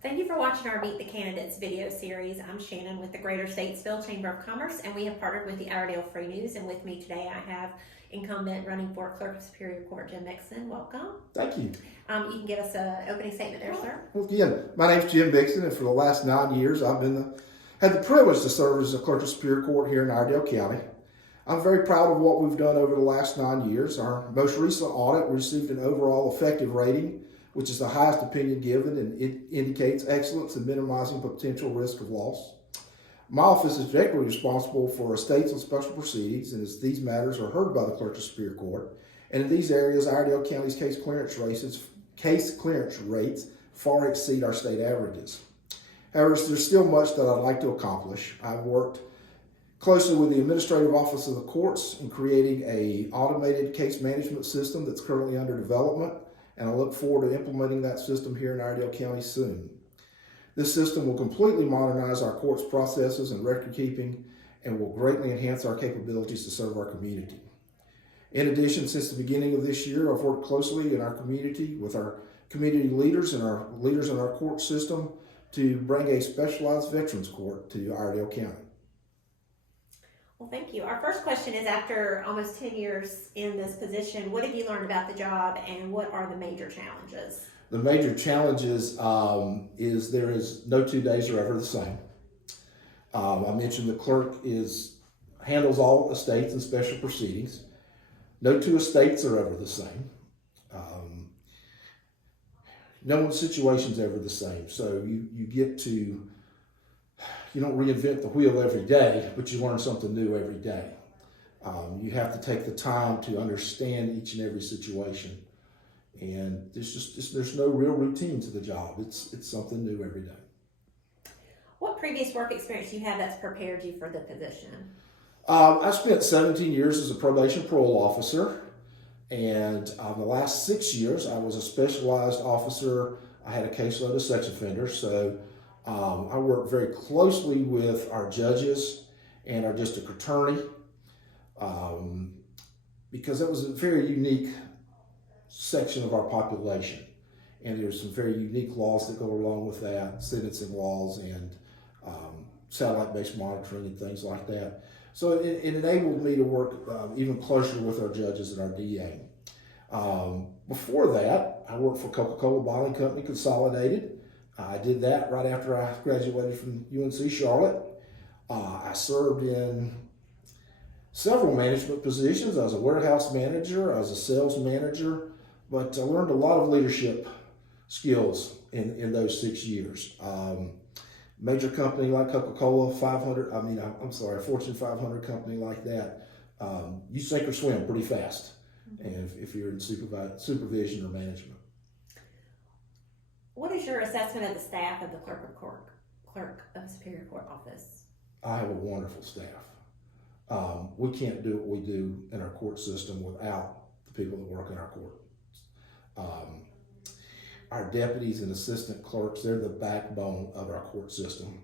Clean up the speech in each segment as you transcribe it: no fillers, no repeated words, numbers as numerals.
Thank you for watching our Meet the Candidates video series. I'm Shannon with the Greater Statesville Chamber of Commerce, and we have partnered with the Iredell Free News. And with me today, I have incumbent running for Clerk of Superior Court, Jim Mixson. Welcome. Thank you. You can give us an opening statement there, sir. Well, again, my name's Jim Mixson, and for the last 9 years, I've had the privilege to serve as the Clerk of Superior Court here in Iredell County. I'm very proud of what we've done over the last 9 years. Our most recent audit received an overall effective rating, which is the highest opinion given, and it indicates excellence in minimizing potential risk of loss. My office is directly responsible for estates and special proceedings, and as these matters are heard by the Clerk of Superior Court. And in these areas, Iredell County's case clearance rates far exceed our state averages. However, there's still much that I'd like to accomplish. I've worked closely with the Administrative Office of the Courts in creating an automated case management system that's currently under development, and I look forward to implementing that system here in Iredell County soon. This system will completely modernize our courts processes and record keeping and will greatly enhance our capabilities to serve our community. In addition, since the beginning of this year, I've worked closely in our community with our community leaders and our leaders in our court system to bring a specialized veterans court to Iredell County. Well, thank you. Our first question is, after almost 10 years in this position, what have you learned about the job and what are the major challenges? The major challenges is there is no 2 days are ever the same. I mentioned the clerk handles all estates and special proceedings. No 2 estates are ever the same. No one's situation is ever the same. So you don't reinvent the wheel every day, but you learn something new every day. You have to take the time to understand each and every situation. And there's no real routine to the job. It's something new every day. What previous work experience do you have that's prepared you for the position? I spent 17 years as a probation parole officer, and the last 6 years I was a specialized officer. I had a caseload of sex offenders, so I worked very closely with our judges and our district attorney because it was a very unique section of our population, and there's some very unique laws that go along with that, sentencing laws and satellite-based monitoring and things like that. So it enabled me to work even closer with our judges and our DA. Before that, I worked for Coca-Cola Bottling Company Consolidated. I did that right after I graduated from UNC Charlotte. I served in several management positions. I was a warehouse manager, I was a sales manager, but I learned a lot of leadership skills in those 6 years. Major company like Coca-Cola, a Fortune 500 company like that, you sink or swim pretty fast, and if you're in supervision or management. What is your assessment of the staff of the Clerk of Superior Court office? I have a wonderful staff. We can't do what we do in our court system without the people that work in our court. Our deputies and assistant clerks, they're the backbone of our court system.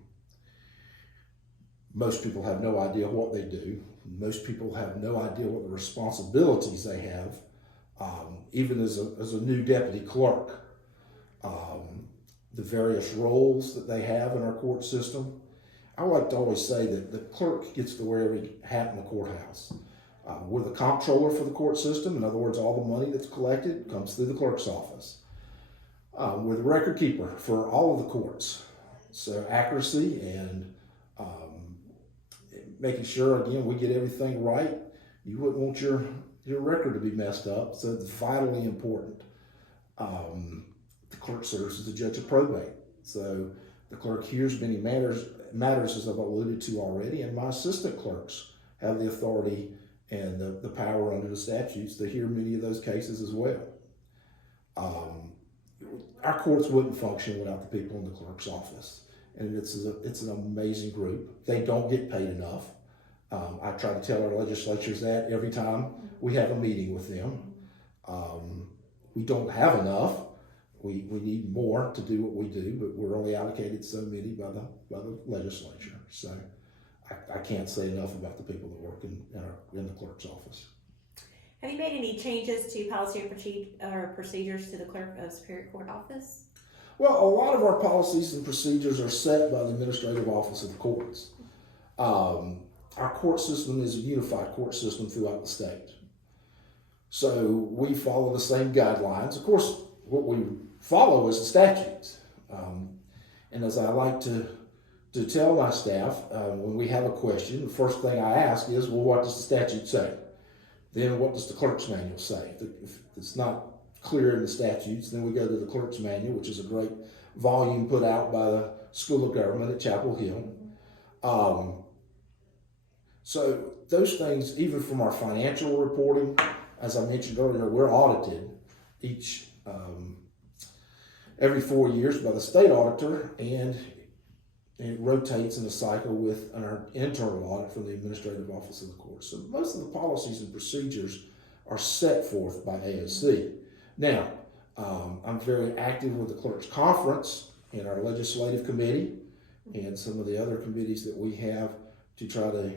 Most people have no idea what they do. Most people have no idea what the responsibilities they have, even as a new deputy clerk. The various roles that they have in our court system. I like to always say that the clerk gets to wear every hat in the courthouse. We're the comptroller for the court system. In other words, all the money that's collected comes through the clerk's office. We're the record keeper for all of the courts. So accuracy and making sure, again, we get everything right. You wouldn't want your record to be messed up, so it's vitally important. The clerk serves as the judge of probate. So the clerk hears many matters as I've alluded to already, and my assistant clerks have the authority and the power under the statutes to hear many of those cases as well. Our courts wouldn't function without the people in the clerk's office, and it's an amazing group. They don't get paid enough. I try to tell our legislatures that every time we have a meeting with them. We don't have enough. We need more to do what we do, but we're only allocated so many by the legislature. So I can't say enough about the people that work in the clerk's office. Have you made any changes to policy or procedures to the Clerk of Superior Court office? Well, a lot of our policies and procedures are set by the Administrative Office of the Courts. Our court system is a unified court system throughout the state. So we follow the same guidelines. Of course, what we follow is the statutes. And as I like to tell my staff, when we have a question, the first thing I ask is, well, what does the statute say? Then what does the clerk's manual say? If it's not clear in the statutes, then we go to the clerk's manual, which is a great volume put out by the School of Government at Chapel Hill. So those things, even from our financial reporting, as I mentioned earlier, we're audited every 4 years by the state auditor, and it rotates in a cycle with our internal audit from the Administrative Office of the Court. So most of the policies and procedures are set forth by AOC. Now, I'm very active with the Clerk's Conference and our legislative committee and some of the other committees that we have to try to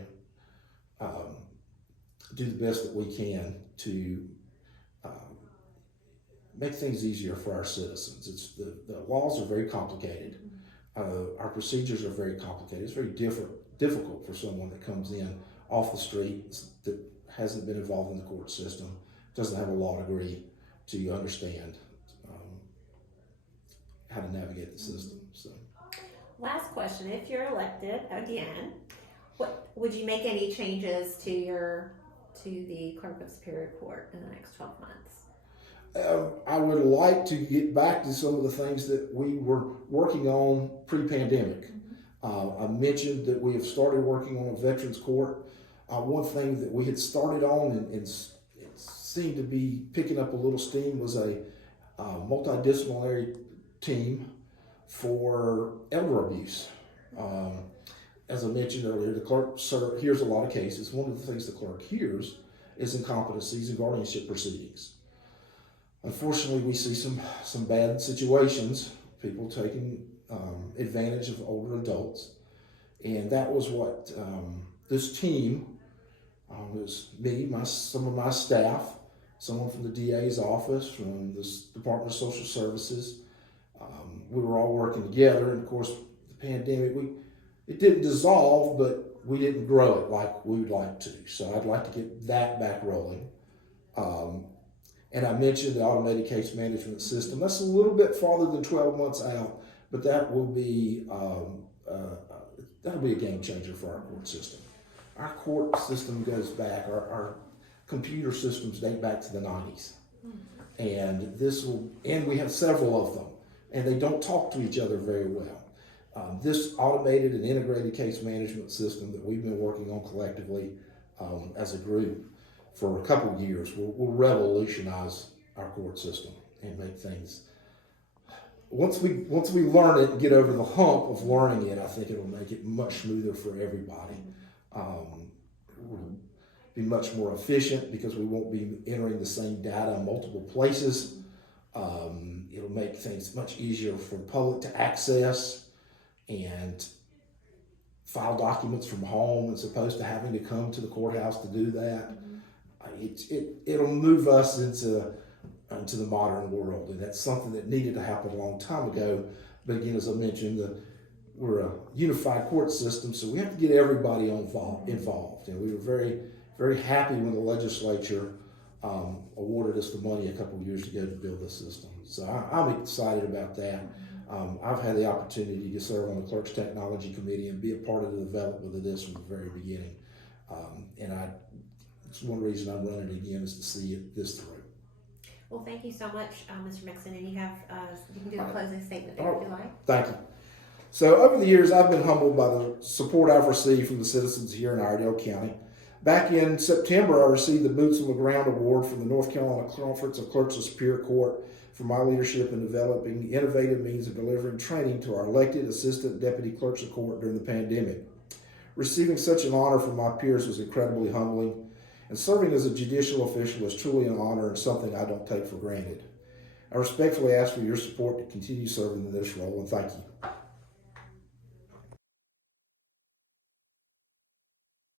do the best that we can to make things easier for our citizens. The laws are very complicated. Our procedures are very complicated. It's very difficult for someone that comes in off the street that hasn't been involved in the court system, doesn't have a law degree, to understand how to navigate the system. So, last question: if you're elected again, what would you make any changes to the Clerk of Superior Court in the next 12 months? I would like to get back to some of the things that we were working on pre-pandemic. I mentioned that we have started working on a veterans court. One thing that we had started on and it seemed to be picking up a little steam was a multidisciplinary team for elder abuse. As I mentioned earlier, the clerk hears a lot of cases. One of the things the clerk hears is incompetencies and guardianship proceedings. Unfortunately, we see some bad situations, people taking advantage of older adults. And that was what this team, was me, some of my staff, someone from the DA's office, from the Department of Social Services. We were all working together, and of course, the pandemic, it didn't dissolve, but we didn't grow it like we would like to. So I'd like to get that back rolling. And I mentioned the automated case management system. That's a little bit farther than 12 months out, but that will be that'll be a game changer for our court system. Our court system goes back, our computer systems date back to the 90s. And we have several of them, and they don't talk to each other very well. This automated and integrated case management system that we've been working on collectively as a group for a couple of years will revolutionize our court system and make things. Once we learn it and get over the hump of learning it, I think it'll make it much smoother for everybody. We'll be much more efficient because we won't be entering the same data in multiple places. It'll make things much easier for the public to access and file documents from home as opposed to having to come to the courthouse to do that. It'll move us into the modern world, and that's something that needed to happen a long time ago. But again, as I mentioned, we're a unified court system, so we have to get everybody involved. And we were very, very happy when the legislature awarded us the money a couple of years ago to build this system. So I'm excited about that. I've had the opportunity to serve on the Clerk's Technology Committee and be a part of the development of this from the very beginning. It's one reason I'm running again is to see this through. Well, thank you so much, Mr. Mixson, and you can do the closing statement there if you like. Thank you. So over the years, I've been humbled by the support I've received from the citizens here in Iredell County. Back in September, I received the Boots on the Ground Award from the North Carolina Conference of Clerks of Superior Court for my leadership in developing innovative means of delivering training to our elected assistant deputy clerks of court during the pandemic. Receiving such an honor from my peers was incredibly humbling, and serving as a judicial official is truly an honor and something I don't take for granted. I respectfully ask for your support to continue serving in this role, and thank you.